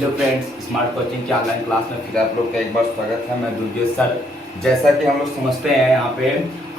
Hello friends, smart coaching की online class में फिर आप लोग का एक बार स्वागत है। मैं दुर्गेश सर। जैसा कि हम लोग समझते हैं, यहाँ पे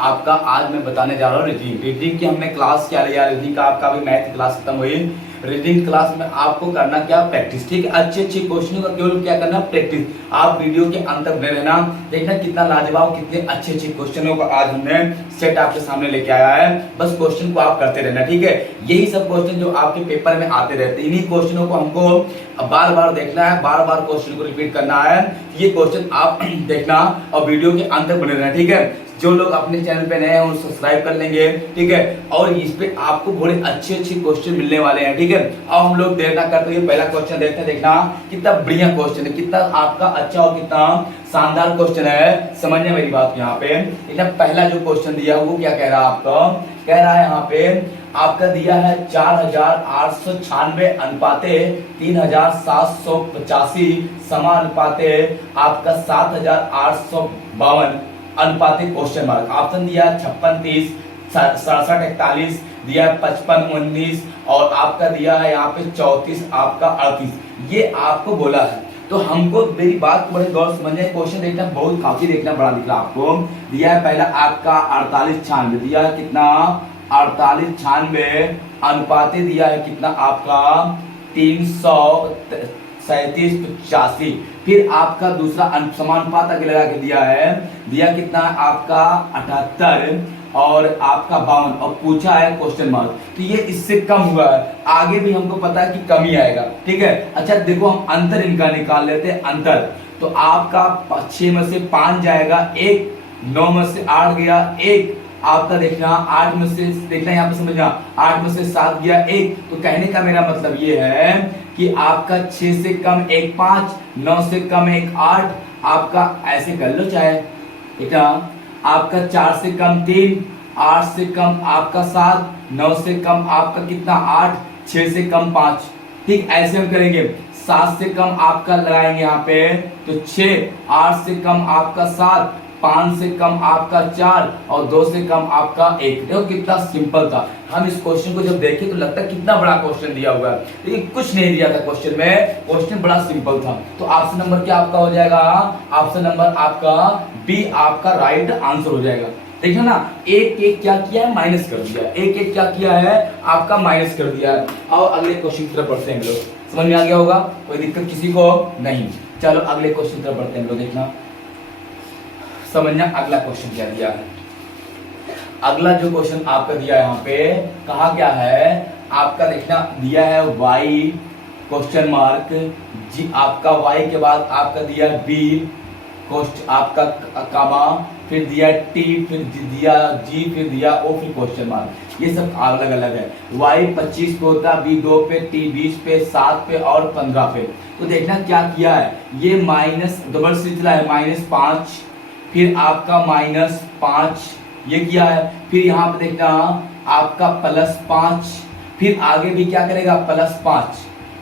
आपका आज मैं बताने जा रहा हूँ रीडिंग की हमने क्लास क्या लिया। रीडिंग का आपका भी मैथ क्लास खत्म हुई। रीडिंग क्लास में आपको करना क्या, प्रैक्टिस। ठीक है, अच्छे अच्छे क्वेश्चनों का केवल क्या करना, प्रैक्टिस। आप वीडियो के अंत तक बने रहना, देखना कितना लाजवाब, कितने अच्छे अच्छे क्वेश्चनों का आज हमने सेट आपके सामने लेके आया है। बस क्वेश्चन को आप करते रहना, ठीक है। यही सब क्वेश्चन जो आपके पेपर में आते रहते हैं, इन्हीं क्वेश्चनों को हमको बार बार देखना है, बार बार क्वेश्चन को रिपीट करना है। ये क्वेश्चन आप देखना और वीडियो के अंत तक बने रहना, ठीक है। जो लोग अपने चैनल पे नए हैं वो सब्सक्राइब कर लेंगे, ठीक है। और इस पे आपको बड़े अच्छे अच्छे क्वेश्चन मिलने वाले हैं, ठीक है। अब हम लोग देर ना करते हुए पहला क्वेश्चन देखते हैं। देखना कितना बढ़िया क्वेश्चन है, कितना आपका अच्छा और कितना शानदार क्वेश्चन है। समझने मेरी बात यहाँ पे। एकदम पहला जो क्वेश्चन दिया वो क्या कह रहा है आपका, कह रहा है यहाँ पे आपका दिया है 4896 अनुपाते 3785 समानुपाते आपका 7852 अनुपाते क्वेश्चन मार्क। ऑप्शन दिया 56 30 67 41 दिया 55 19 और आपका दिया है यहाँ पे 34 आपका 38। ये आपको बोला है, तो हमको मेरी बात को बड़े गौर समझने, क्वेश्चन देखना बहुत काफी देखना बड़ा दिख रहा आपको। दिया है पहला आपका 48 96 दिया है कितना, 48 96 अनुपाते दिया है कितना आपका 337 फिर आपका दूसरा समानुपात आगे लगा के दिया कितना आपका 78 और आपका 52 और पूछा है क्वेश्चन मार्क। तो ये इससे कम हुआ है, आगे भी हमको पता है कि कम ही आएगा, ठीक है। अच्छा देखो हम अंतर इनका निकाल लेते हैं। अंतर तो आपका 6 में से 5 जाएगा, 1 9 में से 8 गया, 1 आपका देखना 8 में से देखना, यहाँ पे समझना 8 में से 7 गया 1। तो कहने का मेरा मतलब ये है कि आपका 6 से कम 1 5, 9 से कम 1 8, आपका ऐसे कर लो चाहे बेटा, आपका 4 से कम 3, 8 से कम आपका 7, 9 से कम आपका कितना 8, 6 से कम 5, ठीक ऐसे हम करेंगे। 7 से कम आपका लगाएंगे यहाँ पे तो 6, 8 से कम आपका 7, 5 से कम आपका 4 और 2 से कम आपका 1। देखो कितना सिंपल था। हम इस क्वेश्चन को जब देखें तो लगता है कितना बड़ा क्वेश्चन दिया हुआ है, लेकिन कुछ नहीं दिया था क्वेश्चन में, क्वेश्चन बड़ा सिंपल था। तो ऑप्शन नंबर क्या आपका हो जाएगा, ऑप्शन नंबर आपका बी आपका राइट आंसर हो जाएगा। देखो ना, एक एक क्या किया है, माइनस कर दिया, एक एक क्या किया है आपका माइनस कर दिया है। और अगले क्वेश्चन की तरफ बढ़ते हैं हम लोग, समझ में आ गया होगा, कोई दिक्कत किसी को नहीं। चलो अगले क्वेश्चन की तरफ बढ़ते हैं हम लोग, देखना समझना अगला क्वेश्चन क्या दिया है। अगला जो क्वेश्चन आपका दिया है यहाँ पे कहा क्या है आपका, देखना दिया है y क्वेश्चन मार्क जी, आपका y के बाद आपका दिया है b क्वेश्चन आपका कामा, फिर दिया t, फिर दिया g, फिर दिया o, फिर क्वेश्चन मार्क। ये सब अलग अलग है। y 25 पे होता है, b 2 पे, t 20 पे, 7 पे और 15 पे। तो देखना क्या किया है, ये माइनस डबल श्रृंखला है, -5 फिर आपका -5 ये किया है, फिर यहाँ पे देखना आपका +5, फिर आगे भी क्या करेगा +5,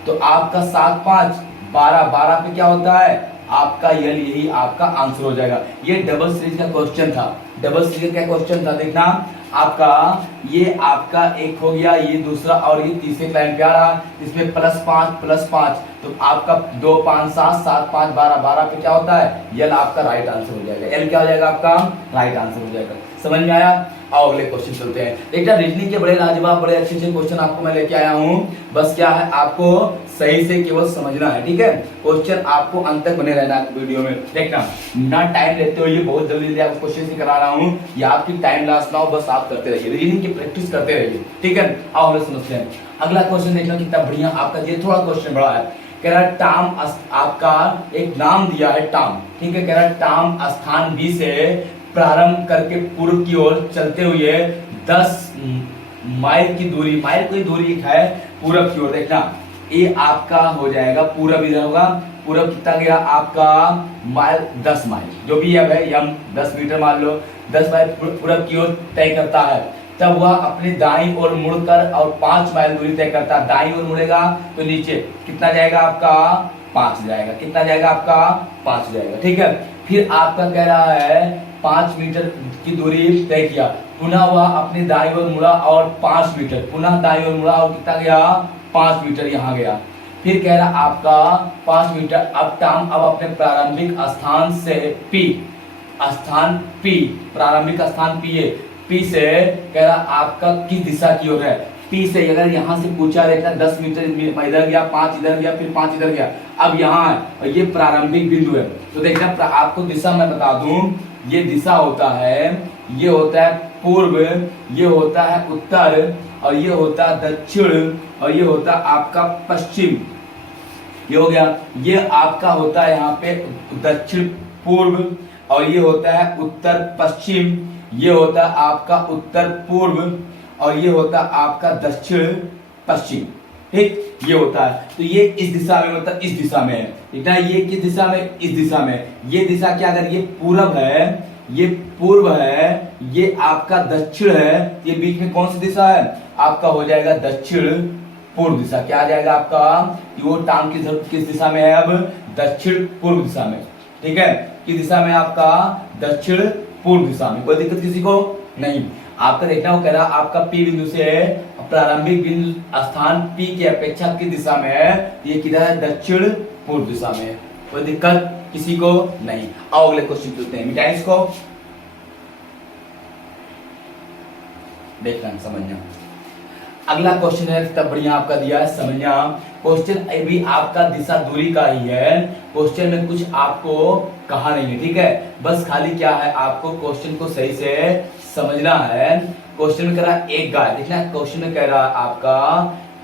तो आपका 7 5 12, 12 पे क्या होता है आपका यही आपका आंसर हो जाएगा। ये डबल सीरीज का क्वेश्चन था, डबल सीरीज का क्वेश्चन था। देखना आपका ये आपका एक हो गया, ये दूसरा और ये तीसरे लाइन पे आ रहा, इसमें +5 तो आपका 2 5 7 7 5 12, 12 पे क्या होता है यल, आपका राइट आंसर हो जाएगा। एल क्या हो जाएगा आपका राइट आंसर हो जाएगा। समझ में आया। आओ अगले क्वेश्चन चलते हैं। देखना रीजनिंग के बड़े लाजवाब बड़े अच्छे अच्छे क्वेश्चन आपको मैं लेके आया हूँ, बस क्या है आपको सही से केवल समझना है, ठीक है। क्वेश्चन आपको अंत तक बने रहना वीडियो में। देखना ना टाइम लेते हो, ये बहुत जल्दी आपको क्वेश्चन से करा रहा हूँ, ये आपकी टाइम लॉस ना हो, बस आप करते रहिए, रीजनिंग की प्रैक्टिस करते रहिए, ठीक है। आओ हम समझते हैं अगला क्वेश्चन। देखना कितना बढ़िया आपका, ये थोड़ा क्वेश्चन बड़ा है। कह रहा है टाम आपका एक नाम दिया है टाम, ठीक है। कह रहा है टाम स्थान बी से प्रारंभ करके पूर्व की ओर चलते हुए 10 माइल की दूरी, माइल की दूरी है पूरब की ओर। देखना ये आपका हो जाएगा पूरब, इधर होगा पूरब कितना गया आपका माइल 10 माइल जो भी है भाई, हम 10 मीटर मान लो, 10 माइल पूरब की ओर तय करता है। तब वह अपनी दाईं ओर मुड़कर और 5 माइल दूरी तय करता है। दाईं ओर मुड़ेगा तो नीचे कितना जाएगा आपका 5 जाएगा, कितना जाएगा आपका 5 जाएगा, ठीक है। फिर आपका कह रहा है 5 मीटर की दूरी तय किया, पुनः वह अपनी दाईं ओर मुड़ा और 5 मीटर, पुनः दाईं ओर मुड़ा और कितना गया 5 मीटर यहाँ गया। फिर कह रहा आपका 5 मीटर अब टाम अब अपने प्रारंभिक स्थान से पी स्थान पी प्रारंभिक स्थान पी है पी से कह रहा आपका किस दिशा की ओर है। पी से अगर यहाँ से पूछा रहता 10 मीटर इधर गया 5 इधर गया फिर 5 इधर गया अब यहाँ है और ये प्रारंभिक बिंदु है तो देखना आपको दिशा मैं बता दूं ये दिशा होता है ये होता है पूर्व ये होता है उत्तर और ये होता है दक्षिण और ये होता है आपका पश्चिम। ये हो गया ये आपका होता है यहाँ पे दक्षिण पूर्व और ये होता है उत्तर पश्चिम ये होता है आपका उत्तर पूर्व और ये होता है आपका दक्षिण पश्चिम। ठीक ये होता है तो ये इस दिशा में मतलब इस दिशा में है इतना ये किस दिशा में इस दिशा में ये दिशा क्या अगर ये पूरब है ये पूर्व है ये आपका दक्षिण है ये बीच में कौन सी दिशा है आपका हो जाएगा दक्षिण पूर्व दिशा। क्या आ जाएगा आपका वो टांग किस दिशा में है अब दक्षिण पूर्व दिशा में। ठीक है किस दिशा में आपका दक्षिण पूर्व दिशा में कोई दिक्कत किसी को नहीं। आपका देखना वो कह रहा आपका पी बिंदु से प्रारंभिक बिंदु स्थान पी की अपेक्षा किस दिशा में है ये किधर है दक्षिण पूर्व दिशा में कोई दिक्कत किसी को नहीं। आओ अगले क्वेश्चन चलते हैं मिटाइए इसको देखना समझना। अगला क्वेश्चन है तब बढ़िया आपका दिया है समझना। क्वेश्चन भी आपका दिशा दूरी का ही है क्वेश्चन में कुछ आपको कहा नहीं है ठीक है बस खाली क्या है आपको क्वेश्चन को सही से समझना है। क्वेश्चन में कह रहा है एक गाय देखना क्वेश्चन में कह रहा है आपका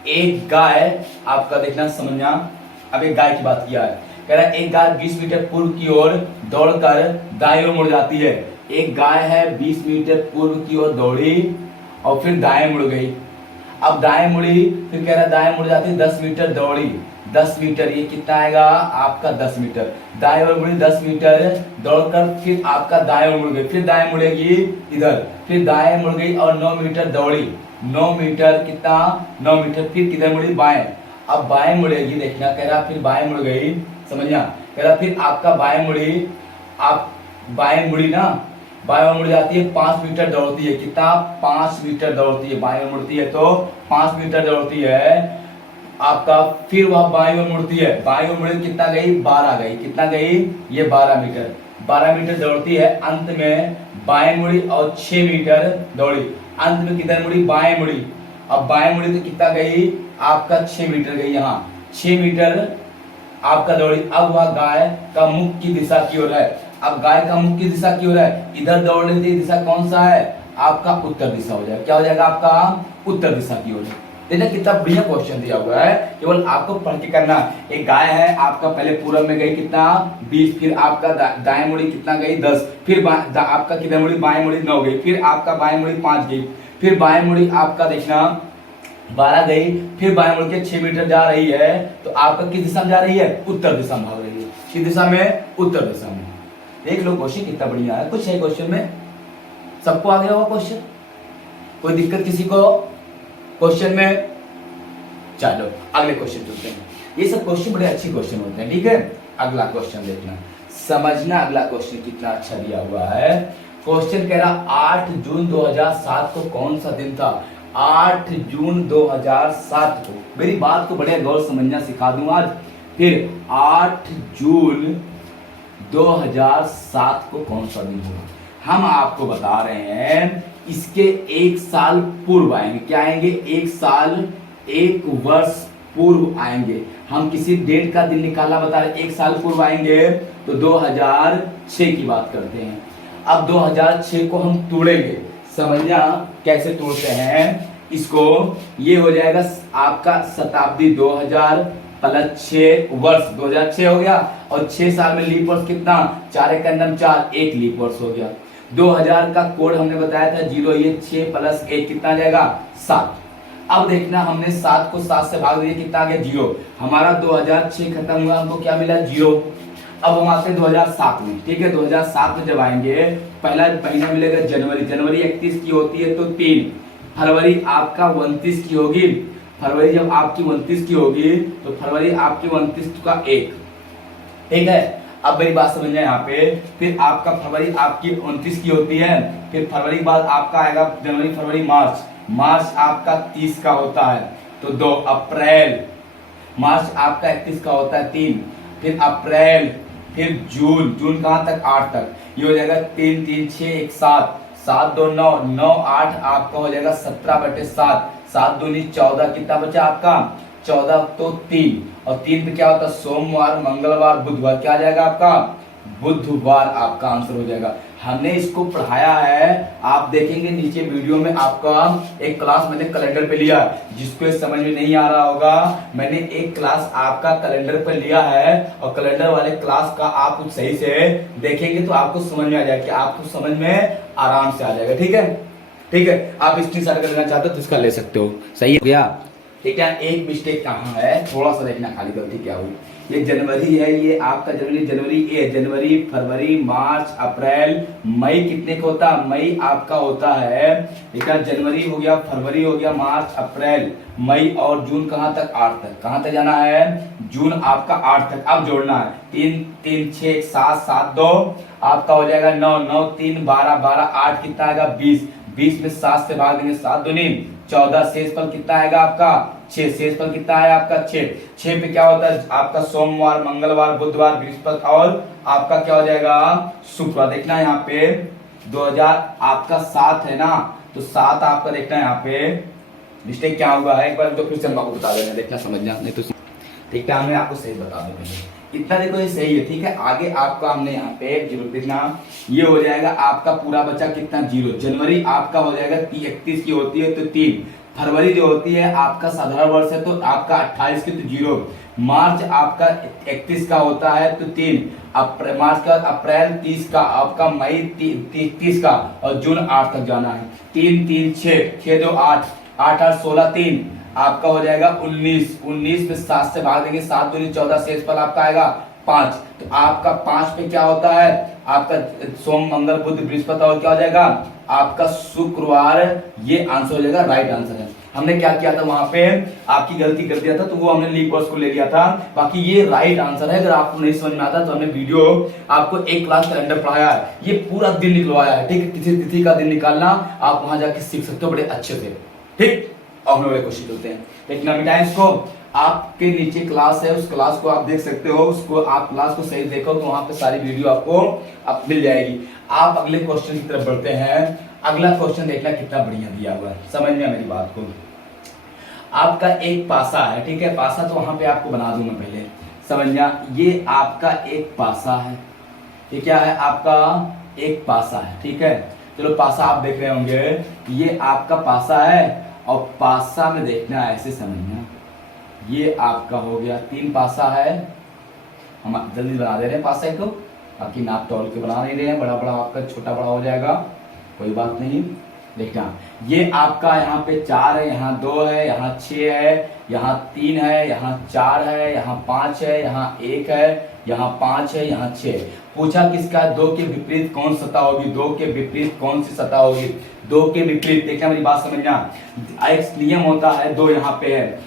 एक गाय आपका देखना समझना। अब एक गाय की बात किया है कह रहा है एक गाय 20 मीटर पूर्व की ओर दौड़कर दाएं ओर मुड़ जाती है। एक गाय है 20 मीटर पूर्व की ओर दौड़ी और फिर दाएं मुड़ गई। अब दाएं मुड़ी फिर कह रहा है दाएं मुड़ जाती 10 मीटर दौड़ी 10 मीटर ये कितना आएगा आपका 10 मीटर दाएं ओर मुड़ी 10 मीटर दौड़कर फिर आपका दाएं ओर मुड़ गई फिर दाएं मुड़ेगी इधर फिर दाएं मुड़ गई और 9 मीटर दौड़ी 9 मीटर कितना 9 मीटर फिर किधर मुड़ी बाएं। अब बाएं मुड़ेगी देखना कह रहा फिर बाएं मुड़ गई समझना कह रहा फिर आपका बाएं मुड़ी आप बाएं मुड़ी ना बाएं ओर मुड़ जाती है 5 मीटर दौड़ती है कितना 5 मीटर दौड़ती है बाएं ओर मुड़ती है तो 5 मीटर दौड़ती है आपका फिर वह बाएं ओर मुड़ती है बाएं ओर मुड़ी कितना गई 12 गई कितना गई ये 12 मीटर दौड़ती है अंत में बाएं मुड़ी और 6 मीटर दौड़ी अंत में किधर मुड़ी बाएं मुड़ी। अब बाएं मुड़ी तो कितना गई आपका 6 मीटर गई यहाँ 6 मीटर आपका दौड़ी। अब वह गाय का मुख की दिशा की ओर है अब गाय का मुख की दिशा की ओर है इधर दौड़ रही थी दिशा कौन सा है आपका उत्तर दिशा हो जाएगा क्या हो जाएगा आपका उत्तर दिशा की ओर। देखना कितना बढ़िया क्वेश्चन दिया हुआ है केवल आपको पढ़ के करना। एक गाय है आपका पहले पूरब में गई कितना 20 फिर आपका दाएं मुड़ी कितना गई 10 फिर आपका किधर मुड़ी बाएं मुड़ी 9 गई फिर आपका बाएं मुड़ी 5 गई फिर बाएं मुड़ी आपका देखना 12 गई फिर बाएं मुड़ के 6 मीटर जा रही है तो आपका किस दिशा में जा रही है उत्तर दिशा में भाग रही है किस दिशा में उत्तर दिशा में। देख लो क्वेश्चन कितना बढ़िया है कुछ है क्वेश्चन में सबको आ गया होगा क्वेश्चन कोई दिक्कत किसी को क्वेश्चन में। चलो अगले क्वेश्चन चलते हैं ये सब क्वेश्चन बड़े अच्छे क्वेश्चन होते हैं ठीक है। अगला क्वेश्चन देखना समझना अगला क्वेश्चन कितना अच्छा दिया हुआ है। क्वेश्चन कह रहा 8 जून 2007 को कौन सा दिन था 8 जून 2007 को मेरी बात को बड़े गौर समझना सिखा दूं आज फिर 8 जून 2007 को कौन सा दिन होगा हम आपको बता रहे हैं इसके एक साल पूर्व आएंगे क्या आएंगे एक साल एक वर्ष पूर्व आएंगे हम किसी डेट का दिन निकालना बता रहे एक साल पूर्व आएंगे तो 2006 की बात करते हैं। अब 2006 को हम तोड़ेंगे समझना कैसे तोड़ते हैं इसको ये हो जाएगा आपका शताब्दी 2000 प्लस 6 वर्ष 2006 हो गया और 6 साल में लीप वर्ष कितना 4 एक अंदर 4 एक लीप वर्ष हो गया। 2000 का कोड हमने बताया था 0 ये 6 प्लस 1 कितना आ जाएगा 7। अब देखना हमने 7 को 7 से भाग दिया कितना आ गया 0 हमारा 2006 खत्म हुआ हमको क्या मिला 0। अब हम आते हैं 2007 में ठीक है 2007 में जब आएंगे पहला महीना मिलेगा जनवरी 31 की होती है तो 3 फरवरी आपका 29 की होगी फरवरी जब आपकी 29 की होगी तो फरवरी आपकी 29 का 1 ठीक है। अब मेरी बात समझना यहाँ पे फिर आपका फरवरी आपकी 29 की होती है फिर फरवरी के बाद आपका आएगा जनवरी फरवरी मार्च आपका 30 का होता है तो 2 अप्रैल मार्च आपका 31 का होता है 3, फिर अप्रैल, फिर जून, जून कहाँ तक 8 तक, ये हो जाएगा 3 3 6 1 7, 7 2 9, 9 8 आपका हो जाएगा 17/7, 7 दूनी 14, कितना बचा आपका 14, तो 3, और 3 पे क्या होता है सोमवार मंगलवार बुधवार, क्या आ जाएगा आपका बुधवार, आपका आंसर हो जाएगा। हमने इसको पढ़ाया है, आप देखेंगे नीचे वीडियो में आपका एक क्लास मैंने कैलेंडर पे लिया, जिसको समझ में नहीं आ रहा होगा, मैंने एक क्लास आपका कैलेंडर पे लिया है, और कैलेंडर वाले क्लास का आप सही से देखेंगे तो आपको समझ में आ जाएगा, कि आपको समझ में आराम से आ जाएगा। ठीक है, ठीक है, आप स्क्रीनशॉट कर लेना चाहते हो तो इसका ले सकते हो। सही हो गया, ठीक है। एक मिस्टेक कहाँ है, थोड़ा सा देखना खाली गलती क्या हुई। ये जनवरी है, ये आपका जनवरी, जनवरी ए, जनवरी फरवरी मार्च अप्रैल मई कितने का होता है, मई आपका होता है, ठीक है, जनवरी हो गया, फरवरी हो गया, मार्च अप्रैल मई, और जून कहाँ तक 8 तक, कहाँ तक जाना है जून आपका 8 तक। अब जोड़ना है 3 3 6 7 7 2 आपका हो जाएगा 9 9 3 12 12 8 कितना आएगा 20, 20 में 7 से भाग देंगे 7 दूनी 14, शेष फल कितना आएगा आपका 6, शेष फल कितना है आपका 6, 6 पे क्या होता है आपका सोमवार मंगलवार बुधवार बृहस्पति और आपका क्या हो जाएगा शुक्रवार। देखना यहाँ पे 2000 आपका 7 है ना, तो 7 आपका देखना है यहाँ पे मिस्टेक क्या हुआ है, एक बार तो फिर से हम आपको बता देना, देखना समझना, नहीं तो ठीक है मैं आपको सही बता दूंगा। इतना देखो ये सही है, ठीक है। आगे आपका हमने यहाँ पे जीरो देखना, ये हो जाएगा आपका पूरा बचा कितना 0, जनवरी आपका हो जाएगा 31 की होती है तो 3, फरवरी जो होती है आपका साधारण वर्ष है तो आपका 28 की तो 0, मार्च आपका 31 का होता है तो 3, मार्च का अप्रैल 30 का, आपका मई 30 का, और जून 8 तक जाना है। 3 3 6 6 2 8 8 8 16 3 आपका हो जाएगा 19, 19 में 7 से भाग देंगे 7 दूनी 14, शेष फल आपका आएगा 5, तो आपका 5 पे क्या होता है आपका सोम मंगल बुध बृहस्पति और क्या हो जाएगा आपका शुक्रवार, ये आंसर हो जाएगा, राइट आंसर है। हमने क्या किया था वहां पे आपकी गलती कर दिया था तो वो हमने लीप कोर्स को ले लिया था, बाकी ये राइट आंसर है। अगर आपको नहीं समझ में आता तो हमने वीडियो आपको एक क्लास कैलेंडर पढ़ाया है, ये पूरा दिन निकलवाया है, ठीक है, किसी तिथि का दिन निकालना आप वहां जाके सीख सकते हो बड़े अच्छे से, ठीक। और हम कोशिश करते हैं, लेकिन मिटाएं इसको, आपके नीचे क्लास है उस क्लास को आप देख सकते हो, उसको आप क्लास को सही देखो तो वहां पे सारी वीडियो आपको आप मिल जाएगी। आप अगले क्वेश्चन की तरफ बढ़ते हैं। अगला क्वेश्चन देखना कितना बढ़िया दिया हुआ है, समझना मेरी बात को। आपका एक पासा है, ठीक है, पासा तो वहां पे आपको बना दूंगा पहले, समझना। ये आपका एक पासा है, ये क्या है आपका एक पासा है, ठीक है। चलो पासा आप देख रहे होंगे, ये आपका पासा है, और पासा में देखना ऐसे समझना, ये आपका हो गया 3 पासा है, हम जल्दी बना दे रहे हैं पासा को, बाकी नाप तोल के बना नहीं रहे हैं, बड़ा बड़ा आपका छोटा बड़ा हो जाएगा, कोई बात नहीं। देखना ये आपका यहाँ पे 4 है, यहाँ 2 है, यहाँ 6 है, यहाँ 3 है, यहाँ 4 है, यहाँ 5 है, यहाँ 1 है, यहाँ 5 है, यहाँ 6। पूछा किसका 2 के विपरीत कौन सतह होगी, 2 के विपरीत कौन सी सतह होगी, 2 के विपरीत, देखना मेरी बात समझना, एक नियम होता है, 2 यहाँ पे है,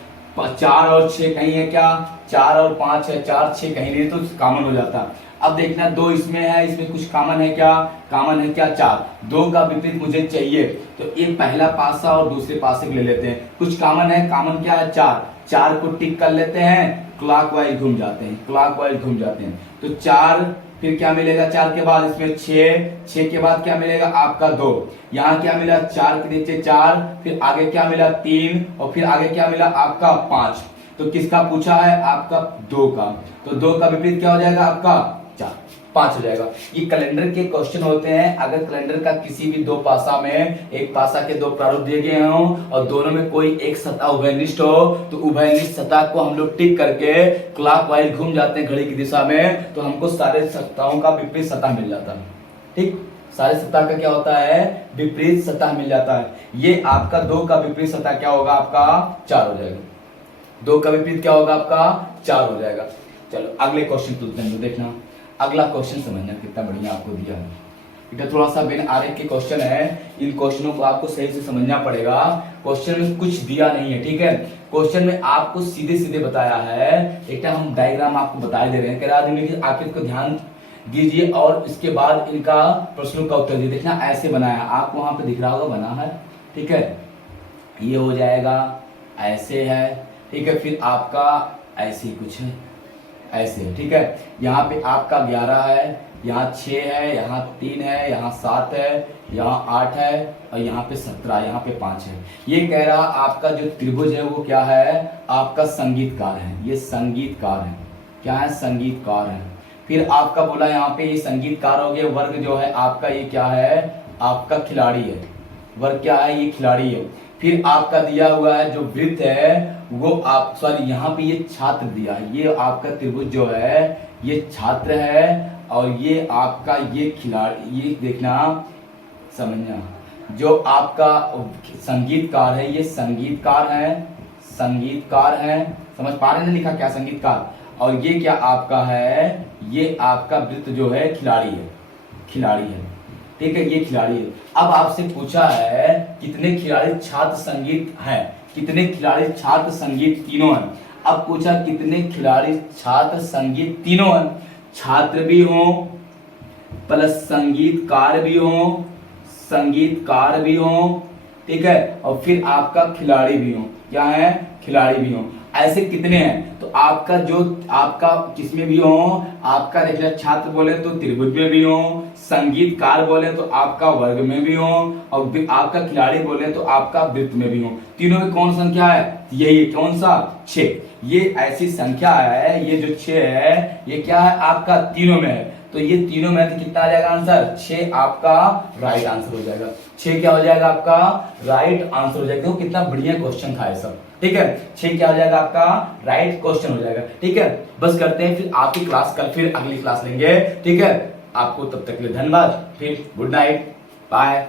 4 और 6 कहीं है क्या, 4 और 5 है, 4 6 कहीं नहीं तो कॉमन हो जाता। अब देखना 2 इसमें है, इसमें कुछ कॉमन है क्या, कॉमन है क्या 4, 2 का विपरीत मुझे चाहिए तो एक पहला पासा और दूसरे पासे को ले लेते हैं, कुछ कॉमन है, कॉमन क्या है 4, 4 को टिक कर लेते हैं, क्लॉकवाइज घूम जाते हैं, क्लॉकवाइज घूम जाते हैं, तो 4 फिर क्या मिलेगा 4 के बाद इसमें 6, 6 के बाद क्या मिलेगा आपका 2, यहाँ क्या मिला 4 के नीचे 4, फिर आगे क्या मिला 3, और फिर आगे क्या मिला आपका 5। तो किसका पूछा है आपका 2 का, तो 2 का विपरीत क्या हो जाएगा आपका 4, 5 हो जाएगा। ये कैलेंडर के क्वेश्चन होते हैं, अगर कैलेंडर का किसी भी 2 पासा में, एक पासा के 2 प्रारूप दिए गए हों और दोनों में कोई एक सतह उभयनिष्ठ हो, तो उभयनिष्ठ सतह को हम लोग टिक करके क्लॉकवाइज घूम जाते हैं घड़ी की दिशा में, तो हमको सारे सतहों का विपरीत सतह मिल जाता है, ठीक, सारे सतह का क्या होता है विपरीत सतह मिल जाता है। ये आपका 2 का विपरीत सतह क्या होगा आपका 4 हो जाएगा, 2 का विपरीत क्या होगा आपका 4 हो जाएगा। चलो अगले क्वेश्चन तुलते हैं, देखना अगला क्वेश्चन समझना कितना बढ़िया आपको दिया है, ठीक है, थोड़ा सा बिन आरेख के क्वेश्चन है, इन क्वेश्चनों को आपको सही से समझना पड़ेगा। क्वेश्चन में कुछ दिया नहीं है, ठीक है, क्वेश्चन में आपको सीधे सीधे बताया है, एक हम डायग्राम आपको बता दे रहे हैं, कह रहा आप इसको ध्यान दीजिए और इसके बाद इनका प्रश्नों का उत्तर दीजिए। देखना ऐसे बनाया, आपको वहां पे दिख रहा होगा बना है, ठीक है, ये हो जाएगा ऐसे है, ठीक है, फिर आपका ऐसे ही कुछ है, ऐसे है, ठीक है। यहाँ पे आपका 11 है, यहाँ 6 है, यहाँ 3 है, यहाँ 7 है, यहाँ 8 है और यहाँ पे 17, यहाँ पे 5 है। ये कह रहा आपका जो त्रिभुज है वो क्या है, आपका संगीतकार है, ये संगीतकार है, क्या है, संगीतकार है। फिर आपका बोला यहाँ पे ये संगीतकार हो गया, वर्ग जो है आपका ये क्या है, आपका खिलाड़ी है, वर्ग क्या है, ये खिलाड़ी है। फिर आपका दिया हुआ है जो वृत्त है वो आप, सॉरी यहाँ पे ये छात्र दिया है, ये आपका त्रिभुज जो है ये छात्र है और ये आपका ये खिलाड़ी, ये देखना समझना, जो आपका संगीतकार है ये संगीतकार है, संगीतकार है, समझ पा रहे हैं लिखा क्या, संगीतकार। और ये क्या आपका है, ये आपका वृत्त जो है खिलाड़ी है, खिलाड़ी है, ठीक है, ये खिलाड़ी है। अब आपसे पूछा है कितने खिलाड़ी छात्र संगीत हैं, कितने खिलाड़ी छात्र संगीत तीनों हैं। अब पूछा कितने खिलाड़ी छात्र संगीत तीनों हैं, छात्र भी हो प्लस संगीतकार भी हो, संगीतकार भी हो, ठीक है, और फिर आपका खिलाड़ी भी हो, क्या है, खिलाड़ी भी हो। ऐसे कितने हैं, तो आपका जो आपका किसमें भी हो, आपका देख लिया, छात्र बोले तो त्रिभुज में भी हो, संगीतकार बोले तो आपका वर्ग में भी हो और आपका खिलाड़ी बोले तो आपका वृत्त में भी हो। तीनों में कौन संख्या है, यही कौन सा, 6। ये ऐसी संख्या है, ये जो 6 है ये क्या है आपका तीनों में है, तो ये तीनों में तो कितना आ जाएगा आंसर, 6 आपका राइट आंसर हो जाएगा। 6 क्या हो जाएगा आपका राइट आंसर हो जाएगा। देखो कितना बढ़िया क्वेश्चन था ये सब, ठीक है। 6 क्या हो जाएगा आपका राइट क्वेश्चन हो जाएगा, ठीक है। बस करते हैं फिर आपकी क्लास, कल फिर अगली क्लास लेंगे, ठीक है। आपको तब तक के लिए धन्यवाद, फिर गुड नाइट, बाय।